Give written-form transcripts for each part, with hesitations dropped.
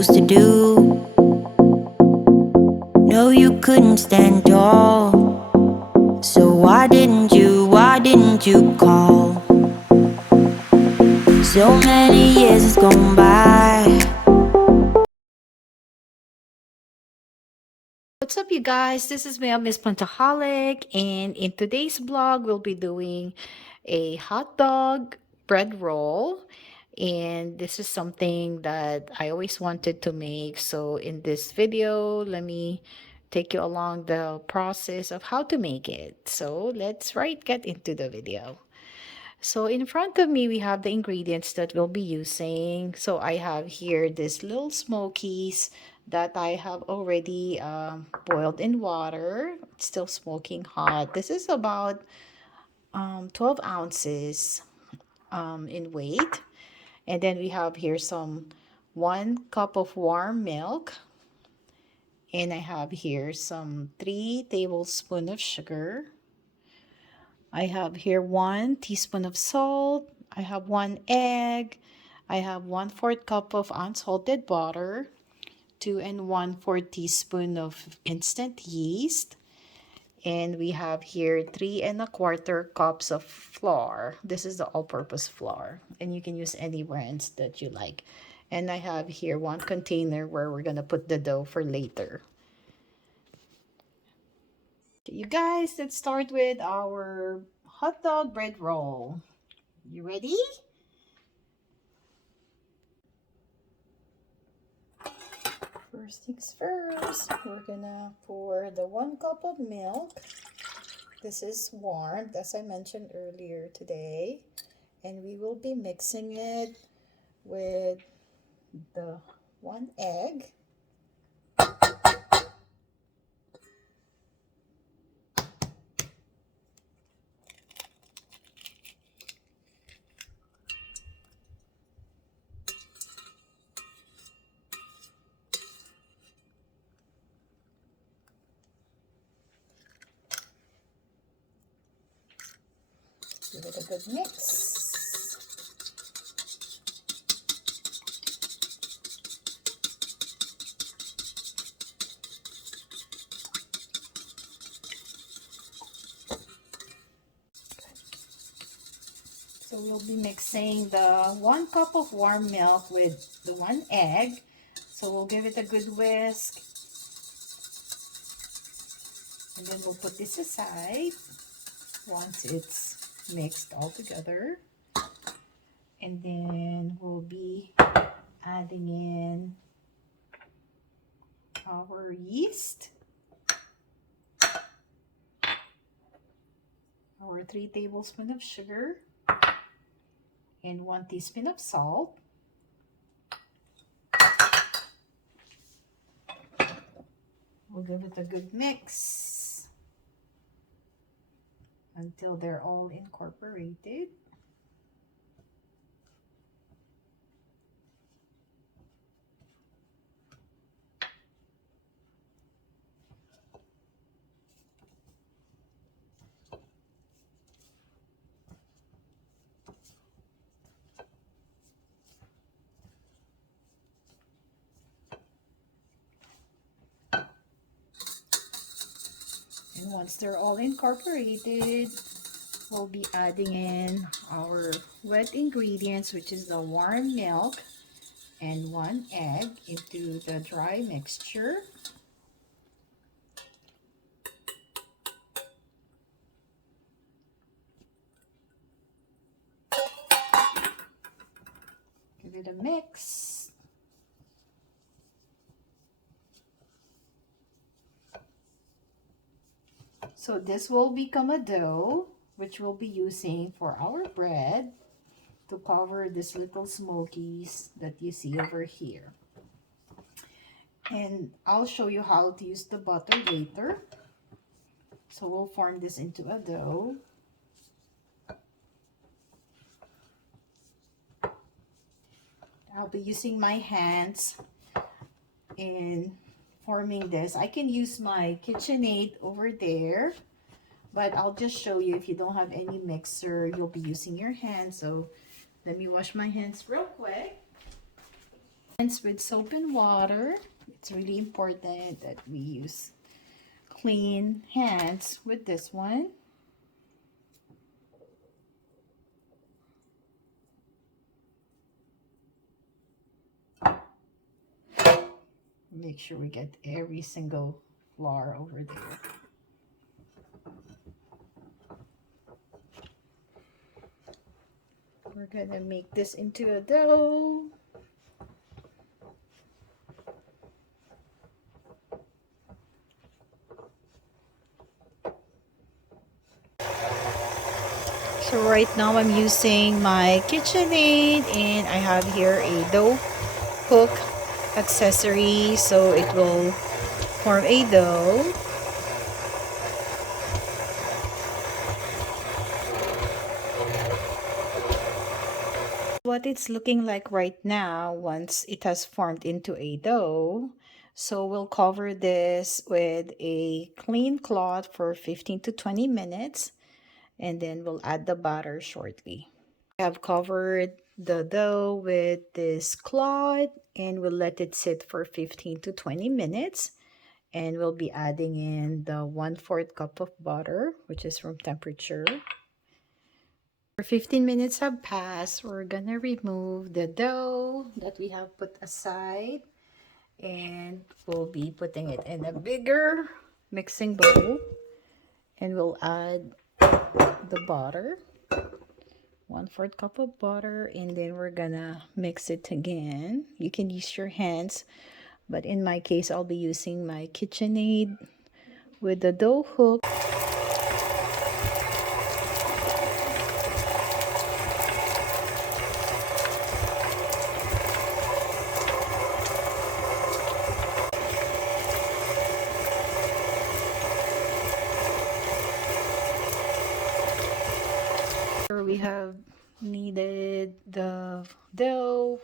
used to do. No, you couldn't stand tall. So why didn't you call? So many years has gone by. What's up, you guys? This is Miss Plantaholic, and in today's vlog, we'll be doing a hot dog bread roll. And this is something that I always wanted to make. So, in this video, let me take you along the process of how to make it. So, let's get into the video. So in front of me, we have the ingredients that we'll be using. So I have here this little smokies that I have already boiled in water. It's still smoking hot. This is about 12 ounces in weight. And then we have here some 1 cup of warm milk. And I have here some 3 tablespoons of sugar. I have here 1 teaspoon of salt. I have 1 egg. I have 1/4 cup of unsalted butter, 2 and 1/4 teaspoon of instant yeast, and we have here 3 1/4 cups of flour. This is the all-purpose flour, and you can use any brands that you like. And I have here 1 container where we're gonna put the dough for later. You guys, let's start with our hot dog bread roll. You ready? First things first, we're gonna pour the 1 cup of milk. This is warmed, as I mentioned earlier today. And we will be mixing it with the 1 egg. Give it a good mix. So we'll be mixing the 1 cup of warm milk with the 1 egg. So we'll give it a good whisk. And then we'll put this aside once it's mixed all together. And then we'll be adding in our yeast, our 3 tablespoons of sugar, and 1 teaspoon of salt. We'll give it a good mix until they're all incorporated. And once they're all incorporated, we'll be adding in our wet ingredients, which is the warm milk and 1 egg into the dry mixture. Give it a mix. So this will become a dough, which we'll be using for our bread to cover these little smokies that you see over here. And I'll show you how to use the butter later. So we'll form this into a dough. I'll be using my hands in forming this. I can use my KitchenAid over there, but I'll just show you if you don't have any mixer, you'll be using your hands. So let me wash my hands real quick. Hands with soap and water. It's really important that we use clean hands with this one. Make sure we get every single flour over there. We're gonna make this into a dough. So right now I'm using my KitchenAid and I have here a dough hook accessory so it will form a dough. What it's looking like right now once it has formed into a dough. So we'll cover this with a clean cloth for 15 to 20 minutes and then we'll add the batter shortly. I have covered the dough with this cloth and we'll let it sit for 15 to 20 minutes and we'll be adding in the 1/4 cup of butter, which is room temperature. For 15 minutes have passed, we're gonna remove the dough that we have put aside and we'll be putting it in a bigger mixing bowl and we'll add the butter, 1/4 cup of butter, and then we're gonna mix it again. You can use your hands, but in my case I'll be using my KitchenAid with the dough hook. We have kneaded the dough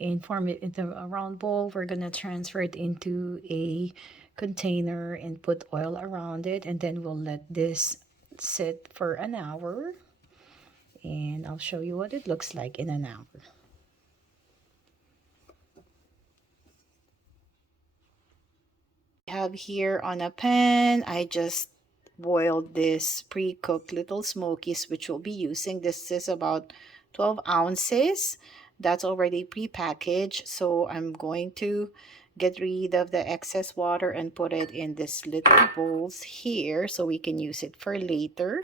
and form it into a round bowl. We're gonna transfer it into a container and put oil around it, and then we'll let this sit for an hour and I'll show you what it looks like in an hour. I have here on a pan, I just boiled this pre-cooked little smokies which we'll be using. This is about 12 ounces. That's already pre-packaged, so I'm going to get rid of the excess water and put it in this little bowls here so we can use it for later.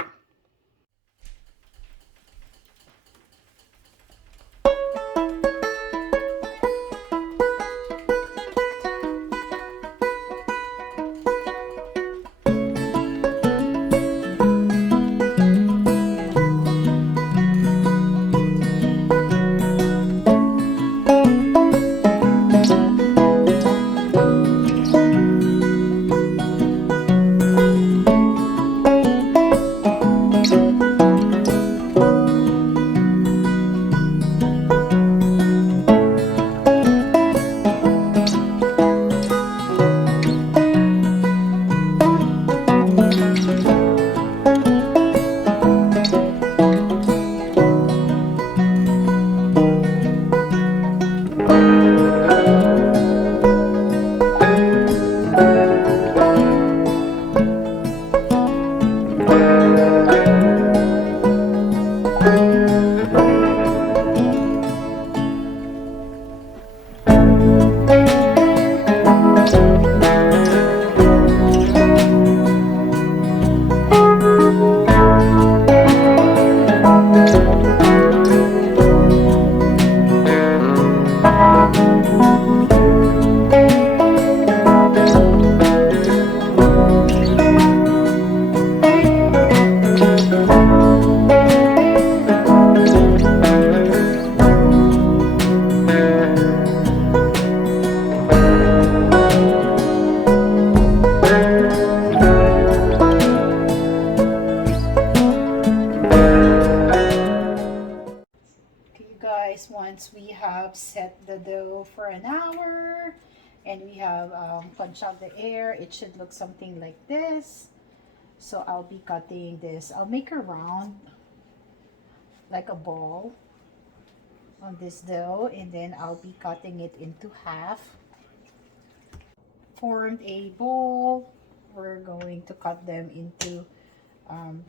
Guys, once we have set the dough for an hour and we have punched out the air, it should look something like this. So I'll be cutting this. I'll make a round like a ball on this dough, and then I'll be cutting it into half. Formed a bowl. We're going to cut them into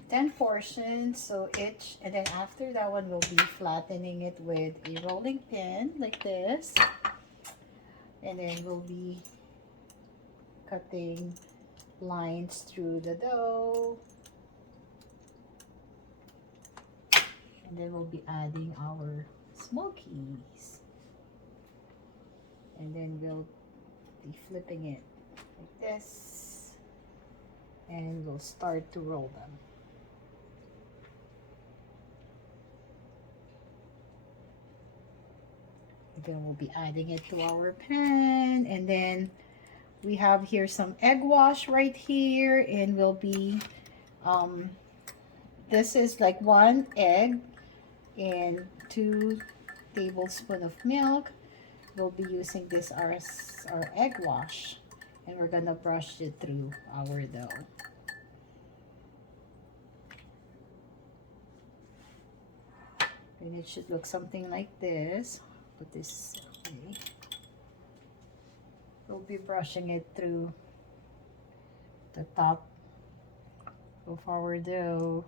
10 portions, so each, and then after that one we'll be flattening it with a rolling pin like this, and then we'll be cutting lines through the dough, and then we'll be adding our smokies, and then we'll be flipping it like this, and we'll start to roll them. Then we'll be adding it to our pan, and then we have here some egg wash right here, and we'll be this is like 1 egg and 2 tablespoons of milk. We'll be using this as our egg wash, and we're gonna brush it through our dough. And it should look something like this. Put this away. We'll be brushing it through the top of our dough.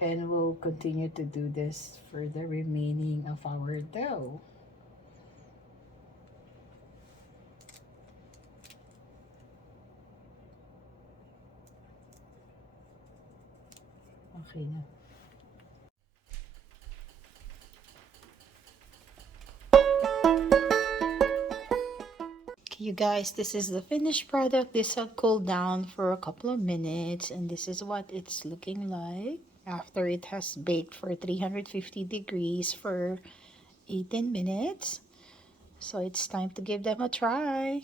And we'll continue to do this for the remaining of our dough. Okay na. Okay, you guys, this is the finished product. This will cool down for a couple of minutes, and this is what it's looking like after it has baked for 350 degrees for 18 minutes. So it's time to give them a try.